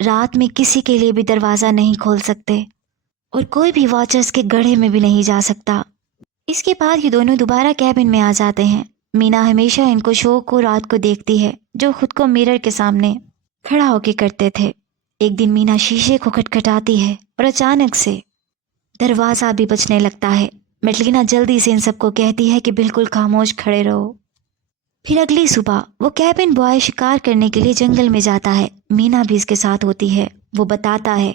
رات میں کسی کے لیے بھی دروازہ نہیں کھول سکتے اور کوئی بھی واچرز کے گڑھے میں بھی نہیں جا سکتا۔ اس کے بعد یہ دونوں دوبارہ کیبن میں آ جاتے ہیں۔ مینا ہمیشہ ان کو شوق کو رات کو دیکھتی ہے جو خود کو میرر کے سامنے کھڑا ہو کے کرتے تھے۔ ایک دن مینا شیشے کو کھٹکھٹاتی ہے اور اچانک سے دروازہ بھی بجنے لگتا ہے۔ میڈلینا جلدی سے ان سب کو کہتی ہے کہ بالکل خاموش کھڑے رہو۔ پھر اگلی صبح وہ کیبن بوائے شکار کرنے کے لیے جنگل میں جاتا ہے۔ مینا بھی اس کے ساتھ ہوتی ہے۔ وہ بتاتا ہے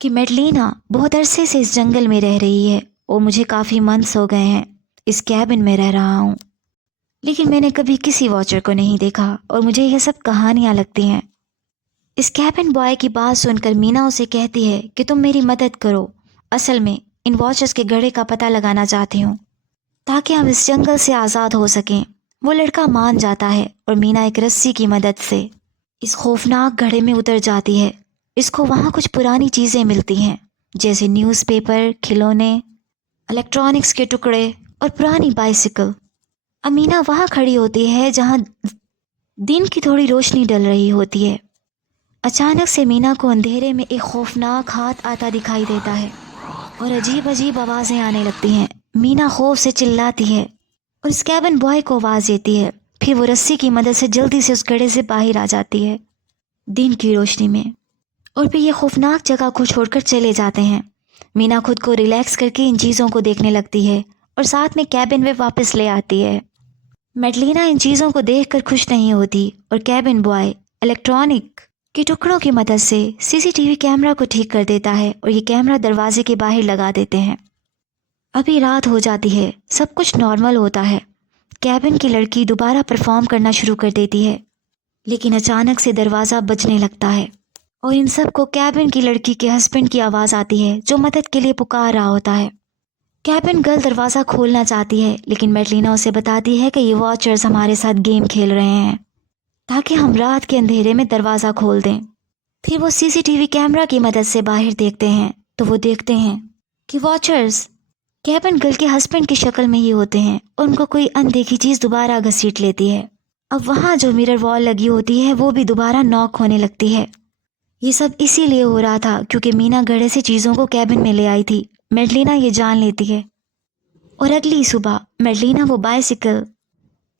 کہ میڈلینا بہت عرصے سے اس جنگل میں رہ رہی ہے اور مجھے کافی منتھس ہو گئے ہیں اس کیبن میں رہ رہا ہوں، لیکن میں نے کبھی کسی واچر کو نہیں دیکھا اور مجھے یہ سب کہانیاں لگتی ہیں۔ اس کیبن بوائے کی بات سن کر مینا اسے کہتی ہے کہ تم میری مدد کرو، اصل میں ان واچرز کے گڑھے کا پتہ لگانا چاہتی ہوں تاکہ ہم اس جنگل سے آزاد ہو سکیں۔ وہ لڑکا مان جاتا ہے اور مینا ایک رسی کی مدد سے اس خوفناک گڑھے میں اتر جاتی ہے۔ اس کو وہاں کچھ پرانی چیزیں ملتی ہیں جیسے نیوز پیپر، کھلونے، الیکٹرانکس کے ٹکڑے اور پرانی بائسیکل۔ امینا وہاں کھڑی ہوتی ہے جہاں دن کی تھوڑی روشنی ڈل رہی ہوتی ہے۔ اچانک سے مینا کو اندھیرے میں ایک خوفناک ہاتھ آتا دکھائی دیتا ہے اور عجیب عجیب آوازیں آنے لگتی ہیں۔ مینا خوف سے چلاتی ہے اور اس کیبن بوائے کو آواز دیتی ہے۔ پھر وہ رسی کی مدد سے جلدی سے اس گڑھے سے باہر آ جاتی ہے دن کی روشنی میں، اور پھر یہ خوفناک جگہ کو چھوڑ کر چلے جاتے ہیں۔ مینا خود کو ریلیکس کر کے ان چیزوں کو دیکھنے لگتی ہے اور ساتھ میں کیبن میں واپس لے آتی ہے۔ میڈلینا ان چیزوں کو دیکھ کر خوش نہیں ہوتی اور کیبن بوائے الیکٹرانک کے ٹکڑوں کی مدد سے CCTV کیمرہ کو ٹھیک کر دیتا ہے اور یہ کیمرہ دروازے کے باہر لگا دیتے ہیں۔ ابھی رات ہو جاتی ہے، سب کچھ نارمل ہوتا ہے۔ کیبن کی لڑکی دوبارہ پرفارم کرنا شروع کر دیتی ہے، لیکن اچانک سے دروازہ بجنے لگتا ہے اور ان سب کو کیبن کی لڑکی کے ہسبینڈ کی آواز آتی ہے جو مدد کے لیے پکار رہا ہوتا ہے۔ کیبن گرل دروازہ کھولنا چاہتی ہے لیکن میڈلینا اسے بتاتی ہے کہ یہ واچرز ہمارے ساتھ گیم کھیل رہے ہیں تاکہ ہم رات کے اندھیرے میں دروازہ کھول دیں۔ پھر وہ CCTV کیمرہ کی مدد سے باہر دیکھتے ہیں تو وہ دیکھتے ہیں کہ واچرز کیبن گرل کے ہسبینڈ کی شکل میں ہی ہوتے ہیں اور ان کو کوئی اندیکھی چیز دوبارہ گھسیٹ لیتی ہے۔ اب وہاں جو میرر وال لگی ہوتی ہے وہ بھی دوبارہ ناک ہونے لگتی ہے۔ یہ سب اسی لیے ہو رہا تھا کیونکہ مینا گڑھے سے چیزوں کو کیبن میں لے آئی تھی۔ میڈلینا یہ جان لیتی ہے اور اگلی صبح میڈلینا وہ بائسیکل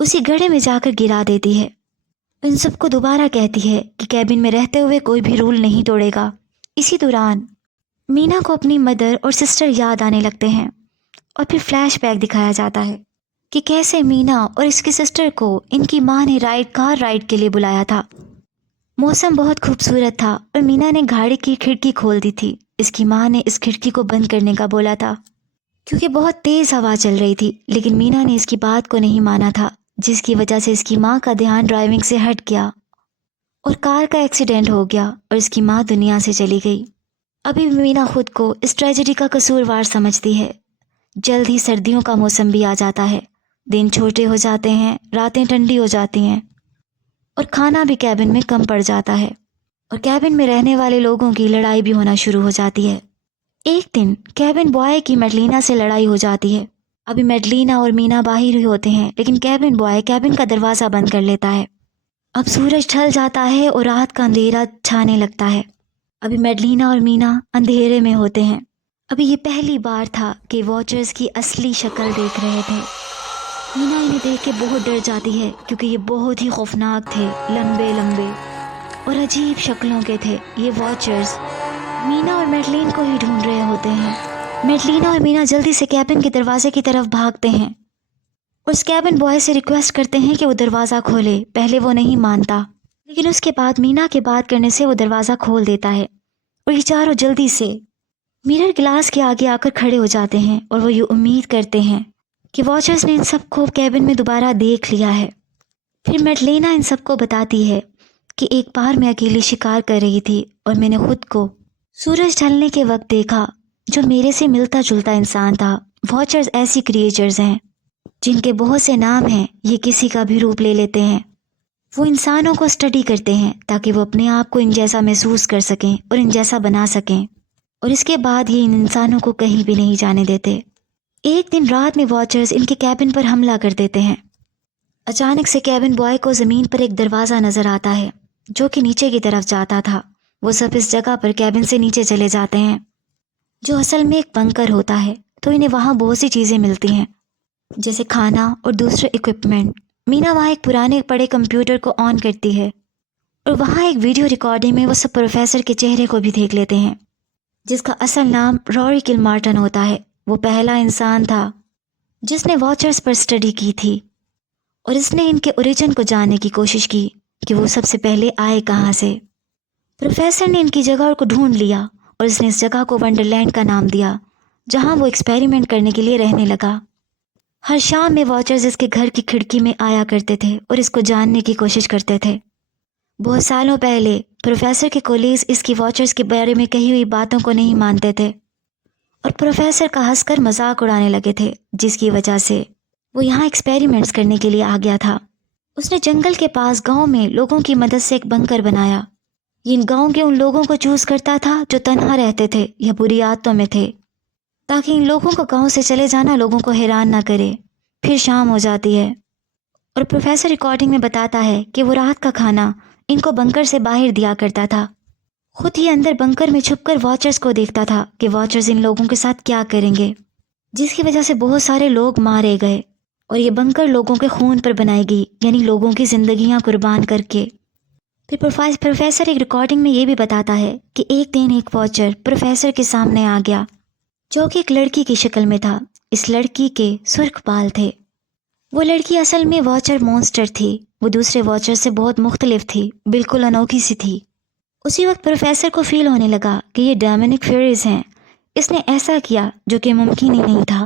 اسی گڑھے میں جا کر گرا دیتی ہے۔ ان سب کو دوبارہ کہتی ہے کہ کیبن میں رہتے ہوئے کوئی بھی رول نہیں توڑے گا۔ اسی دوران مینا کو اپنی مدر اور سسٹر یاد آنے لگتے ہیں اور پھر فلیش بیک دکھایا جاتا ہے کہ کیسے مینا اور اس کی سسٹر کو ان کی ماں نے کار رائڈ کے لیے بلایا تھا۔ موسم بہت خوبصورت تھا اور مینا نے گاڑی کی کھڑکی کھول دی تھی۔ اس کی ماں نے اس کھڑکی کو بند کرنے کا بولا تھا کیونکہ بہت تیز ہوا چل رہی تھی، لیکن مینا نے اس کی بات کو نہیں مانا تھا، جس کی وجہ سے اس کی ماں کا دھیان ڈرائیونگ سے ہٹ گیا اور کار کا ایکسیڈنٹ ہو گیا اور اس کی ماں دنیا سے چلی گئی۔ ابھی بھی مینا خود کو اس ٹریجڈی کا قصوروار سمجھتی ہے۔ جلد ہی سردیوں کا موسم بھی آ جاتا ہے، دن چھوٹے ہو جاتے ہیں، راتیں ٹھنڈی ہو جاتی ہیں اور کھانا بھی کیبن میں کم پڑ جاتا ہے اور کیبن میں رہنے والے لوگوں کی لڑائی بھی ہونا شروع ہو جاتی ہے۔ ایک دن کیبن بوائے کی میڈلینا سے لڑائی ہو جاتی ہے۔ ابھی میڈلینا اور مینا باہر ہی ہوتے ہیں لیکن کیبن بوائے کیبن کا دروازہ بند کر لیتا ہے۔ اب سورج ڈھل جاتا ہے اور رات کا اندھیرا چھانے لگتا ہے۔ ابھی میڈلینا اور مینا اندھیرے میں ہوتے ہیں۔ ابھی یہ پہلی بار تھا کہ واچرز کی اصلی شکل دیکھ رہے تھے۔ مینا انہیں دیکھ کے بہت ڈر جاتی ہے کیونکہ یہ بہت ہی خوفناک تھے، لمبے لمبے اور عجیب شکلوں کے تھے۔ یہ واچرز مینا اور میڈلین کو ہی ڈھونڈ رہے ہوتے ہیں۔ میڈلینا اور مینا جلدی سے کیبن کے دروازے کی طرف بھاگتے ہیں اور اس کیبن بوائے سے ریکویسٹ کرتے ہیں کہ وہ دروازہ کھولے۔ پہلے وہ نہیں مانتا لیکن اس کے بعد مینا کے بات کرنے سے وہ دروازہ کھول دیتا ہے اور یہ چاروں جلدی سے میرر گلاس کے آگے آ کر کھڑے ہو جاتے ہیں اور وہ یہ امید کرتے ہیں کہ واچرز نے ان سب کو کیبن میں دوبارہ دیکھ لیا ہے۔ پھر میڈلینا ان سب کو بتاتی ہے کہ ایک بار میں اکیلی شکار کر رہی تھی اور میں نے خود کو سورج ڈھلنے کے وقت دیکھا جو میرے سے ملتا جلتا انسان تھا۔ واچرز ایسی کریچرز ہیں جن کے بہت سے نام ہیں، یہ کسی کا بھی روپ لے لیتے ہیں۔ وہ انسانوں کو اسٹڈی کرتے ہیں تاکہ وہ اپنے آپ کو ان جیسا محسوس کر سکیں اور ان جیسا بنا سکیں، اور اس کے بعد یہ ان انسانوں کو کہیں بھی نہیں جانے دیتے۔ ایک دن رات میں واچرز ان کے کیبن پر حملہ کر دیتے ہیں۔ اچانک سے کیبن بوائے کو زمین پر ایک دروازہ نظر آتا ہے جو کہ نیچے کی طرف جاتا تھا۔ وہ سب اس جگہ پر کیبن سے نیچے چلے جاتے ہیں جو اصل میں ایک بنکر ہوتا ہے، تو انہیں وہاں بہت سی چیزیں ملتی ہیں جیسے کھانا اور دوسرے اکوپمنٹ۔ مینا وہاں ایک پرانے پڑے کمپیوٹر کو آن کرتی ہے اور وہاں ایک ویڈیو ریکارڈنگ میں وہ سب پروفیسر کے چہرے کو بھی دیکھ لیتے ہیں، جس کا اصل نام روری کلمارٹن ہوتا ہے۔ وہ پہلا انسان تھا جس نے واچرز پر اسٹڈی کی تھی اور اس نے ان کے اوریجن کو جاننے کی کوشش کی کہ وہ سب سے پہلے آئے کہاں سے۔ پروفیسر نے ان کی جگہ کو ڈھونڈ لیا اور اس نے اس جگہ کو ونڈرلینڈ کا نام دیا، جہاں وہ ایکسپیریمنٹ کرنے کے لیے رہنے لگا۔ ہر شام میں واچرز اس کے گھر کی کھڑکی میں آیا کرتے تھے اور اس کو جاننے کی کوشش کرتے تھے۔ بہت سالوں پہلے پروفیسر کے کولیگز اس کی واچرز کے بارے میں کہی ہوئی باتوں کو نہیں مانتے تھے اور پروفیسر کا ہنس کر مذاق اڑانے لگے تھے، جس کی وجہ سے وہ یہاں ایکسپیریمنٹس کرنے کے لیے آ گیا تھا۔ اس نے جنگل کے پاس گاؤں میں لوگوں کی مدد سے ایک بنکر بنایا۔ یہ ان گاؤں کے ان لوگوں کو چوز کرتا تھا جو تنہا رہتے تھے یا بری عادتوں میں تھے، تاکہ ان لوگوں کو گاؤں سے چلے جانا لوگوں کو حیران نہ کرے۔ پھر شام ہو جاتی ہے اور پروفیسر ریکارڈنگ میں بتاتا ہے کہ وہ رات کا کھانا ان کو بنکر سے باہر دیا کرتا تھا، خود ہی اندر بنکر میں چھپ کر واچرز کو دیکھتا تھا کہ واچرز ان لوگوں کے ساتھ کیا کریں گے، جس کی وجہ سے بہت سارے لوگ مارے گئے اور یہ بنکر لوگوں کے خون پر بنائی گئی، یعنی لوگوں کی زندگیاں قربان کر کے۔ پھر پروفیسر ایک ریکارڈنگ میں یہ بھی بتاتا ہے کہ ایک دن ایک واچر پروفیسر کے سامنے آ گیا جو کہ ایک لڑکی کی شکل میں تھا۔ اس لڑکی کے سرخ بال تھے۔ وہ لڑکی اصل میں واچر مونسٹر تھی، وہ دوسرے واچر سے بہت مختلف تھی، بالکل انوکھی سی تھی۔ اسی وقت پروفیسر کو فیل ہونے لگا کہ یہ ڈیمونک فیئریز ہیں، اس نے ایسا کیا جو کہ ممکن ہی نہیں تھا۔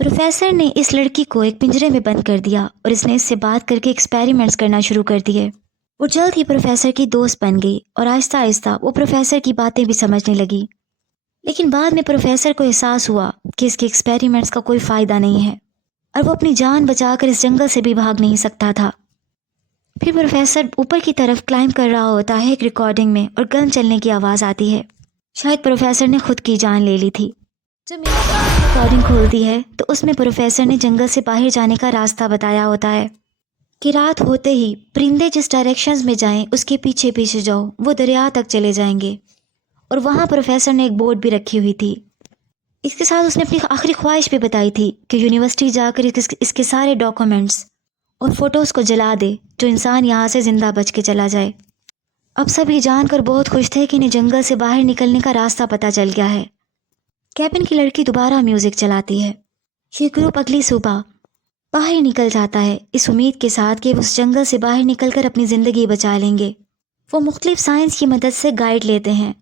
پروفیسر نے اس لڑکی کو ایک پنجرے میں بند کر دیا اور اس نے اس سے بات کر کے ایکسپیریمنٹس کرنا شروع کر دیے۔ وہ جلد ہی پروفیسر کی دوست بن گئی اور آہستہ آہستہ وہ پروفیسر کی باتیں بھی سمجھنے لگی، لیکن بعد میں پروفیسر کو احساس ہوا کہ اس کے ایکسپیریمنٹس کا کوئی فائدہ نہیں ہے اور وہ اپنی جان بچا کر اس جنگل سے بھی بھاگ نہیں سکتا تھا۔ پھر پروفیسر اوپر کی طرف کلائم کر رہا ہوتا ہے ایک ریکارڈنگ میں اور گن چلنے کی آواز آتی ہے۔ شاید پروفیسر نے خود کی جان لے لی تھی۔ جب ریکارڈنگ کھولتی ہے تو اس میں پروفیسر نے جنگل سے باہر جانے کا راستہ بتایا ہوتا ہے کہ رات ہوتے ہی پرندے جس ڈائریکشنز میں جائیں اس کے پیچھے پیچھے جاؤ، وہ دریا تک چلے جائیں گے۔ اور وہاں پروفیسر نے ایک بورڈ بھی رکھی ہوئی تھی۔ اس کے ساتھ اس نے اپنی آخری خواہش بھی بتائی تھی کہ یونیورسٹی جا کر اس کے سارے ڈاکومنٹس اور فوٹوز کو جلا دے جو انسان یہاں سے زندہ بچ کے چلا جائے۔ اب سب یہ جان کر بہت خوش تھے کہ انہیں جنگل سے باہر نکلنے کا راستہ پتہ چل گیا ہے۔ کیبن کی لڑکی دوبارہ میوزک چلاتی ہے۔ یہ گروپ اگلی صبح باہر نکل جاتا ہے اس امید کے ساتھ کہ وہ اس جنگل سے باہر نکل کر اپنی زندگی بچا لیں گے۔ وہ مختلف سائنس کی مدد سے گائیڈ لیتے ہیں۔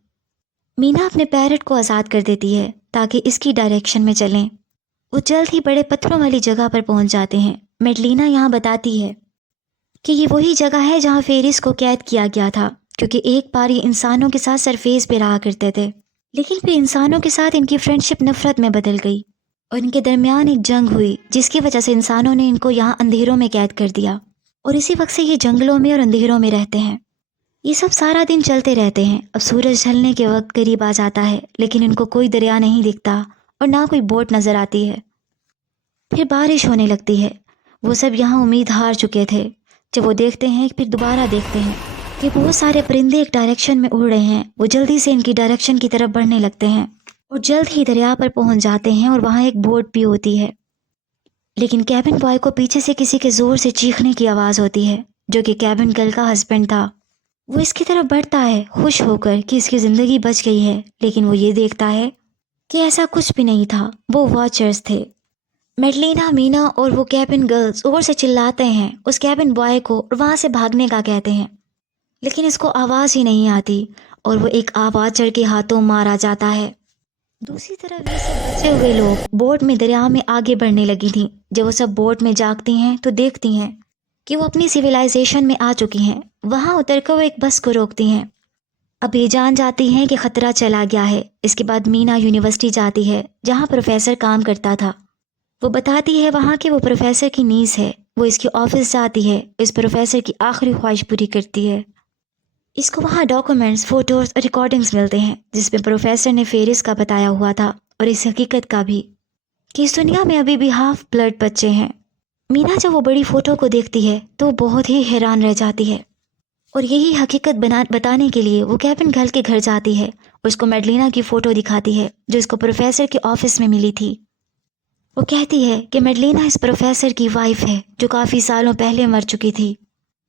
مینا اپنے پیرٹ کو آزاد کر دیتی ہے تاکہ اس کی ڈائریکشن میں چلیں۔ وہ جلد ہی بڑے پتھروں والی جگہ پر پہنچ جاتے ہیں۔ میڈلینا یہاں بتاتی ہے کہ یہ وہی جگہ ہے جہاں فیرس کو قید کیا گیا تھا، کیونکہ ایک بار یہ انسانوں کے ساتھ سرفیس پہ رہا کرتے تھے، لیکن پھر انسانوں کے ساتھ ان کی فرینڈشپ نفرت میں بدل گئی اور ان کے درمیان ایک جنگ ہوئی، جس کی وجہ سے انسانوں نے ان کو یہاں اندھیروں میں قید کر دیا اور اسی وقت سے یہ جنگلوں میں اور اندھیروں میں رہتے ہیں۔ یہ سب سارا دن چلتے رہتے ہیں۔ اب سورج ڈھلنے کے وقت قریب آ جاتا ہے، لیکن ان کو کوئی دریا نہیں دکھتا اور نہ کوئی بوٹ نظر آتی ہے۔ پھر بارش ہونے لگتی ہے۔ وہ سب یہاں امید ہار چکے تھے جب وہ دیکھتے ہیں، پھر دوبارہ دیکھتے ہیں کہ بہت سارے پرندے ایک ڈائریکشن میں اڑ رہے ہیں۔ وہ جلدی سے ان کی ڈائریکشن کی طرف بڑھنے لگتے ہیں اور جلد ہی دریا پر پہنچ جاتے ہیں اور وہاں ایک بوٹ بھی ہوتی ہے، لیکن کیبن بوائے کو پیچھے سے کسی کے زور سے چیخنے کی آواز ہوتی ہے، جو کہ کیبن گرل کا ہسبینڈ تھا۔ وہ اس کی طرف بڑھتا ہے خوش ہو کر کہ اس کی زندگی بچ گئی ہے، لیکن وہ یہ دیکھتا ہے کہ ایسا کچھ بھی نہیں تھا، وہ واچرز تھے۔ میڈلینا، مینا اور وہ کیبن گرلز زور سے چلاتے ہیں اس کیبن بوائے کو اور وہاں سے بھاگنے کا کہتے ہیں، لیکن اس کو آواز ہی نہیں آتی اور وہ ایک واچر کے ہاتھوں مارا جاتا ہے۔ دوسری طرف یہ سب بچے ہوئے لوگ بوٹ میں دریا میں آگے بڑھنے لگی تھیں۔ جب وہ سب بوٹ میں جاگتی ہیں تو دیکھتی ہیں کہ وہ اپنی سویلائزیشن میں آ چکی ہیں۔ وہاں اتر کر وہ ایک بس کو روکتی ہیں۔ اب یہ جان جاتی ہیں کہ خطرہ چلا گیا ہے۔ اس کے بعد مینا یونیورسٹی جاتی ہے جہاں پروفیسر کام کرتا تھا۔ وہ بتاتی ہے وہاں کہ وہ پروفیسر کی نیس ہے۔ وہ اس کے آفس جاتی ہے، اس پروفیسر کی آخری خواہش پوری کرتی ہے۔ اس کو وہاں ڈاکومنٹس، فوٹوز اور ریکارڈنگز ملتے ہیں جس میں پروفیسر نے فیرس کا بتایا ہوا تھا اور اس حقیقت کا بھی کہ اس دنیا میں ابھی بھی ہاف بلڈ بچے ہیں۔ مینا جب وہ بڑی فوٹو کو دیکھتی ہے تو وہ بہت ہی حیران رہ جاتی ہے اور یہی حقیقت بتانے کے لیے وہ کیبن گرل کے گھر جاتی ہے اور اس کو میڈلینا کی فوٹو دکھاتی ہے جو اس کو پروفیسر کے آفس میں ملی تھی۔ وہ کہتی ہے کہ میڈلینا اس پروفیسر کی وائف ہے جو کافی سالوں پہلے مر چکی تھی۔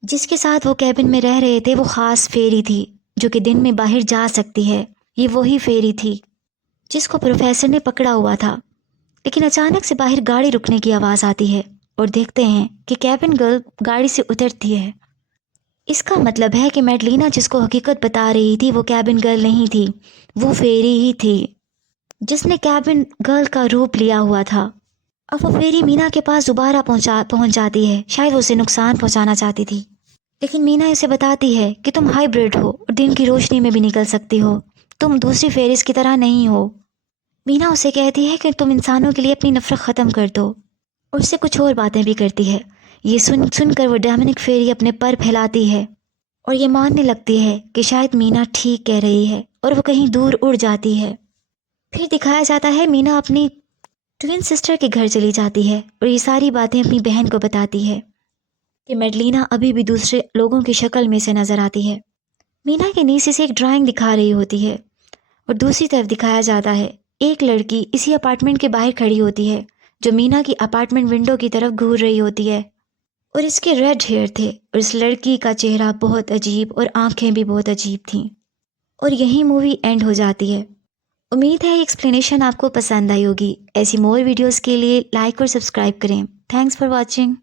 جس کے ساتھ وہ کیبن میں رہ رہے تھے وہ خاص فیری تھی جو کہ دن میں باہر جا سکتی ہے۔ یہ وہی فیری تھی جس کو پروفیسر نے پکڑا ہوا تھا۔ لیکن اچانک سے باہر گاڑی رکنے کی آواز آتی ہے اور دیکھتے ہیں کہ کیبن گرل گاڑی سے اترتی ہے۔ اس کا مطلب ہے کہ میڈلینا جس کو حقیقت بتا رہی تھی وہ کیبن گرل نہیں تھی، وہ فیری ہی تھی جس نے کیبن گرل کا روپ لیا ہوا تھا۔ اب وہ فیری مینا کے پاس دوبارہ پہنچ جاتی ہے، شاید وہ اسے نقصان پہنچانا چاہتی تھی، لیکن مینا اسے بتاتی ہے کہ تم ہائیبرڈ ہو اور دن کی روشنی میں بھی نکل سکتی ہو، تم دوسری فیریز کی طرح نہیں ہو۔ مینا اسے کہتی ہے کہ تم انسانوں کے لیے اپنی نفرت ختم کر دو، اور اس سے کچھ اور باتیں بھی کرتی ہے۔ یہ سن کر وہ ڈومینک فیری اپنے پر پھیلاتی ہے اور یہ ماننے لگتی ہے کہ شاید مینا ٹھیک کہہ رہی ہے، اور وہ کہیں دور اڑ جاتی ہے۔ پھر دکھایا جاتا ہے مینا اپنی ٹوین سسٹر کے گھر چلی جاتی ہے اور یہ ساری باتیں اپنی بہن کو بتاتی ہے کہ میڈلینا ابھی بھی دوسرے لوگوں کی شکل میں سے نظر آتی ہے۔ مینا کے نیچے سے ایک ڈرائنگ دکھا رہی ہوتی ہے اور دوسری طرف دکھایا جاتا ہے ایک لڑکی اسی اپارٹمنٹ کے باہر کھڑی ہوتی ہے جو مینا کی اپارٹمنٹ ونڈو کی طرف گھور رہی ہوتی ہے، اور اس کے ریڈ ہیئر تھے اور اس لڑکی کا چہرہ بہت عجیب اور آنکھیں بھی بہت عجیب تھیں، اور یہی مووی اینڈ ہو جاتی ہے۔ امید ہے یہ ایکسپلینیشن آپ کو پسند آئی ہوگی۔ ایسی مور ویڈیوز کے لیے لائک اور سبسکرائب کریں۔ Thanks for watching.